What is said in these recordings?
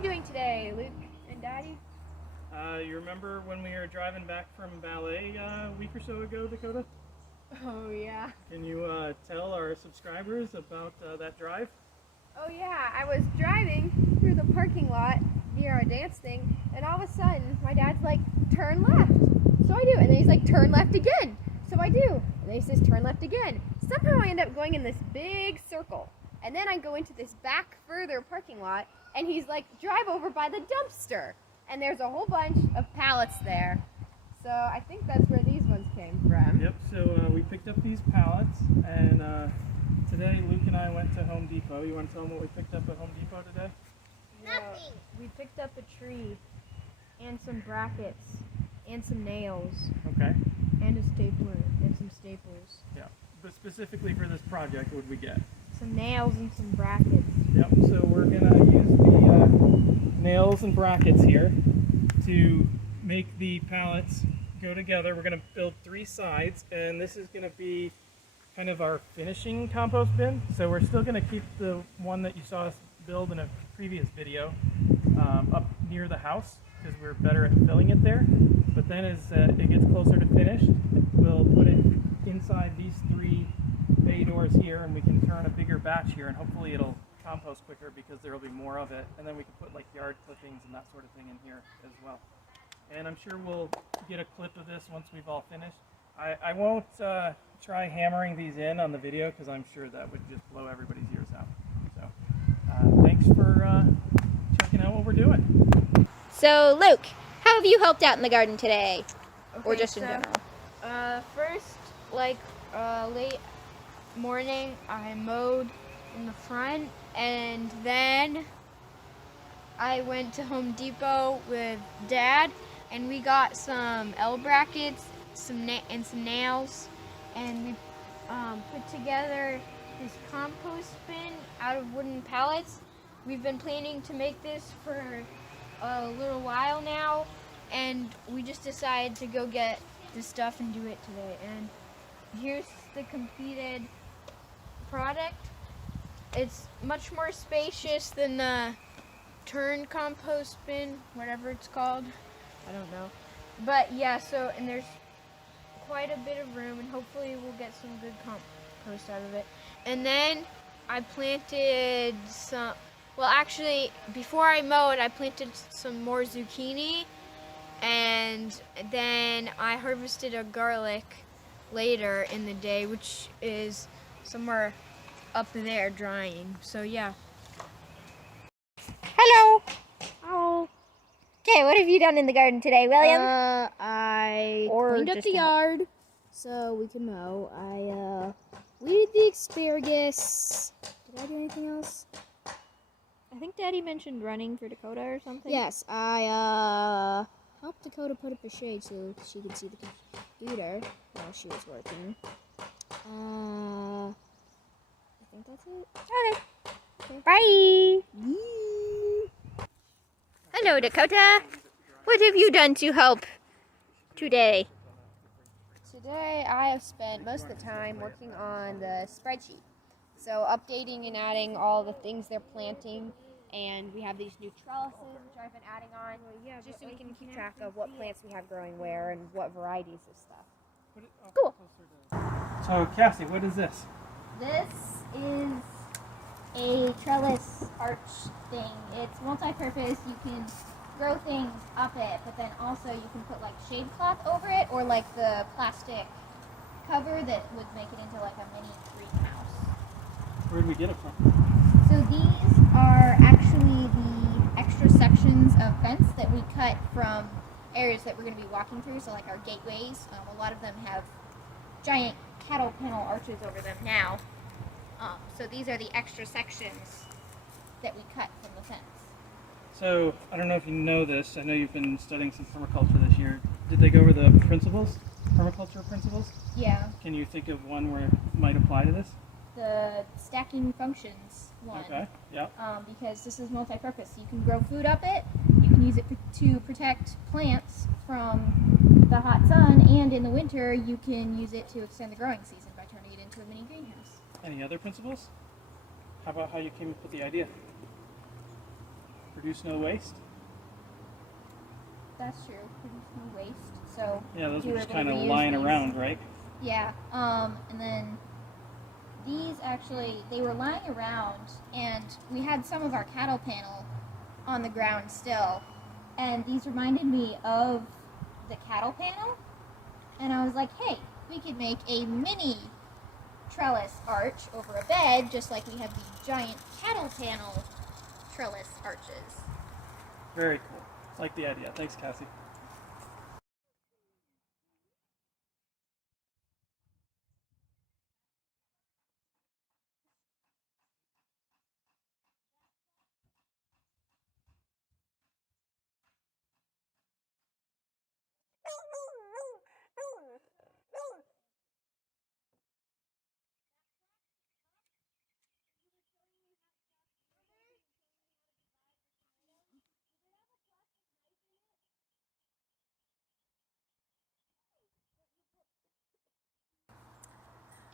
you doing today, Luke and Daddy? You remember when we were driving back from ballet a week or so ago, Dakota? Oh yeah. Can you tell our subscribers about that drive? Oh yeah, I was driving through the parking lot near our dance thing, and all of a sudden my dad's like, turn left. So I do, and then he's like, turn left again. So I do, and then he says, turn left again. Somehow I end up going in this big circle, and then I go into this back further parking lot, and he's like, drive over by the dumpster. And there's a whole bunch of pallets there. So I think that's where these ones came from. Yep, so we picked up these pallets, and today Luke and I went to Home Depot. You want to tell them what we picked up at Home Depot today? Nothing. We picked up a tree and some brackets and some nails Okay. and a stapler and some staples. Yeah, but specifically for this project, what did we get? Some nails and some brackets. Yep, so we're going to use the nails and brackets here to make the pallets go together. We're going to build 3 sides, and this is going to be kind of our finishing compost bin. So we're still going to keep the one that you saw us build in a previous video up near the house because we're better at filling it there. But then as it gets closer to finished, we'll put it inside these 3 bay doors here, and we can turn a bigger batch here, and hopefully it'll compost quicker because there will be more of it, and then we can put like yard clippings and that sort of thing in here as well. And I'm sure we'll get a clip of this once we've all finished. I won't try hammering these in on the video because I'm sure that would just blow everybody's ears out. So thanks for checking out what we're doing. So, Luke, how have you helped out in the garden today? Or just in general? First, late morning, I mowed in the front, and then I went to Home Depot with Dad, and we got some L brackets, some nails, and we put together this compost bin out of wooden pallets. We've been planning to make this for a little while now, and we just decided to go get the stuff and do it today. And here's the completed product. It's much more spacious than the turn compost bin, whatever it's called. I don't know. But yeah, so, and there's quite a bit of room, and hopefully we'll get some good compost out of it. And then I planted some, well actually, before I mowed, I planted some more zucchini, and then I harvested a garlic later in the day, which is somewhere up there drying. So yeah. Hello! Oh. Okay, what have you done in the garden today, William? I Or cleaned up just the to help? yard so we can mow. I weeded the asparagus. Did I do anything else? I think Daddy mentioned running for Dakota or something. Yes, I helped Dakota put up a shade so she could see the computer while she was working. I think that's it. Okay. Bye! Yee. Hello, Dakota. What have you done to help today? Today I have spent most of the time working on the spreadsheet. So updating and adding all the things they're planting, and we have these new trellises which I've been adding on, just so we can keep track of what plants we have growing where and what varieties of stuff. Cool. So Cassie, what is this? This is a trellis arch thing. It's multi-purpose. You can grow things up it, but then also you can put like shade cloth over it, or like the plastic cover that would make it into like a mini greenhouse. Where did we get it from? So these are actually the extra sections of fence that we cut from areas that we're going to be walking through. So like our gateways, a lot of them have giant cattle kennel arches over them now. So these are the extra sections that we cut from the fence. So I don't know if you know this. I know you've been studying some permaculture this year. Did they go over the principles, permaculture principles? Yeah, Can you think of one where it might apply to this? the stacking functions one. Okay. Yeah. Because this is multi-purpose. You can grow food up it. You can use it to protect plants from the hot sun, and in the winter you can use it to extend the growing season by turning it into a mini greenhouse. Any other principles? How about how you came up with the idea? produce no waste. That's true. Produce no waste. So Yeah, those you are were just able to kind of reuse lying these. around, right? Yeah. And then these actually, they were lying around, and we had some of our cattle panel on the ground still, and these reminded me of the cattle panel, and I was like, hey, we could make a mini trellis arch over a bed, just like we have the giant cattle panel trellis arches. Very cool. Like the idea. Thanks, Cassie.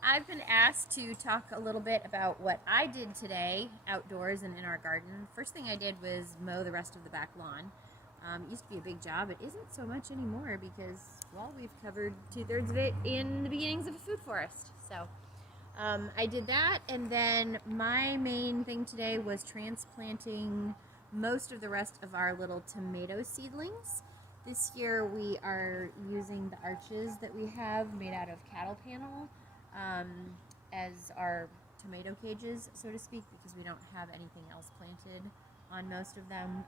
I've been asked to talk a little bit about what I did today outdoors and in our garden. First thing I did was mow the rest of the back lawn. It used to be a big job. It isn't so much anymore because, well, we've covered 2/3 of it in the beginnings of a food forest. So I did that, and then my main thing today was transplanting most of the rest of our little tomato seedlings. This year we are using the arches that we have made out of cattle panel as our tomato cages, so to speak, because we don't have anything else planted on most of them.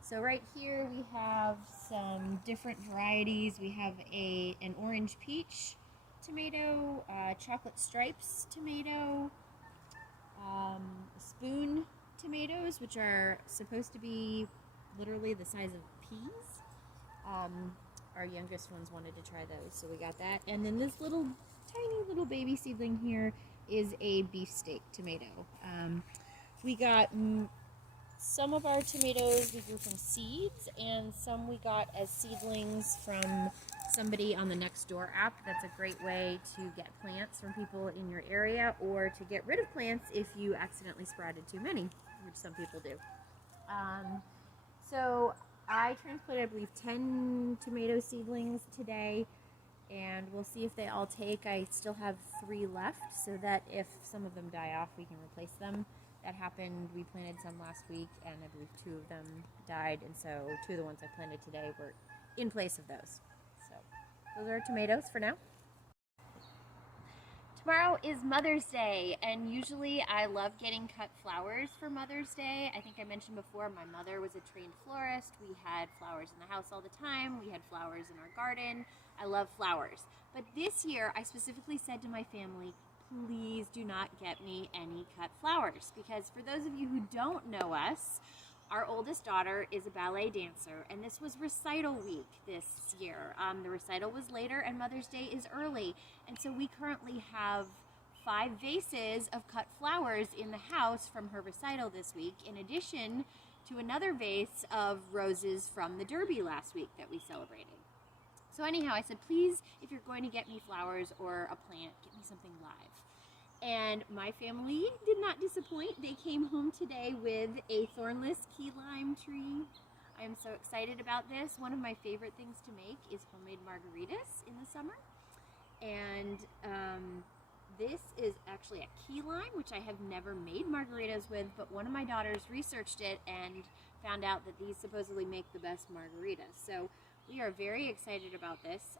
So right here we have some different varieties. We have an orange peach tomato, chocolate stripes tomato, spoon tomatoes, which are supposed to be literally the size of peas. Our youngest ones wanted to try those, so we got that. And then this little tiny little baby seedling here is a beefsteak tomato. We got some of our tomatoes we grew from seeds, and some we got as seedlings from somebody on the Nextdoor app. That's a great way to get plants from people in your area, or to get rid of plants if you accidentally sprouted too many, which some people do. So I transplanted, I believe, 10 tomato seedlings today, and we'll see if they all take. I still have 3 left, so that if some of them die off, we can replace them. That happened. We planted some last week, and I believe 2 of them died, and so 2 of the ones I planted today were in place of those. So those are tomatoes for now. Tomorrow is Mother's Day, and usually I love getting cut flowers for Mother's Day. I think I mentioned before, my mother was a trained florist. We had flowers in the house all the time. We had flowers in our garden. I love flowers. But this year, I specifically said to my family, please do not get me any cut flowers, because for those of you who don't know us, our oldest daughter is a ballet dancer, and this was recital week this year. The recital was later, and Mother's Day is early, and so we currently have 5 vases of cut flowers in the house from her recital this week, in addition to another vase of roses from the Derby last week that we celebrated. So anyhow, I said, please, if you're going to get me flowers or a plant, get me something live. And my family did not disappoint. They came home today with a thornless key lime tree. I am so excited about this. One of my favorite things to make is homemade margaritas in the summer. And this is actually a key lime, which I have never made margaritas with, but one of my daughters researched it and found out that these supposedly make the best margaritas. So we are very excited about this.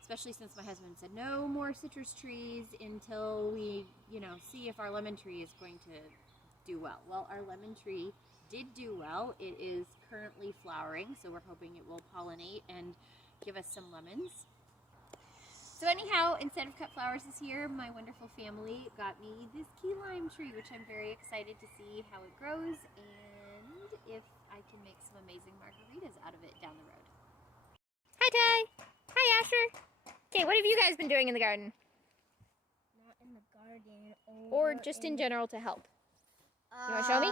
Especially since my husband said no more citrus trees until we, see if our lemon tree is going to do well. Well, our lemon tree did do well. It is currently flowering, so we're hoping it will pollinate and give us some lemons. So anyhow, instead of cut flowers this year, my wonderful family got me this key lime tree, which I'm very excited to see how it grows and if I can make some amazing margaritas out of it down the road. Hi, Ty. Hi, Asher. Okay, what have you guys been doing in the garden? Not in the garden. Or just in general to help? You want to show me?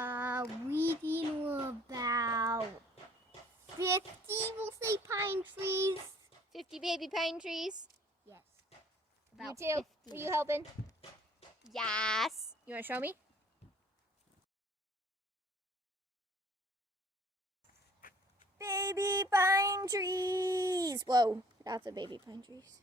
Weeding about 50, we'll say, pine trees. 50 baby pine trees? Yes. You too? 50. Are you helping? Yes. You want to show me? Baby pine trees. Whoa, lots of baby pine trees.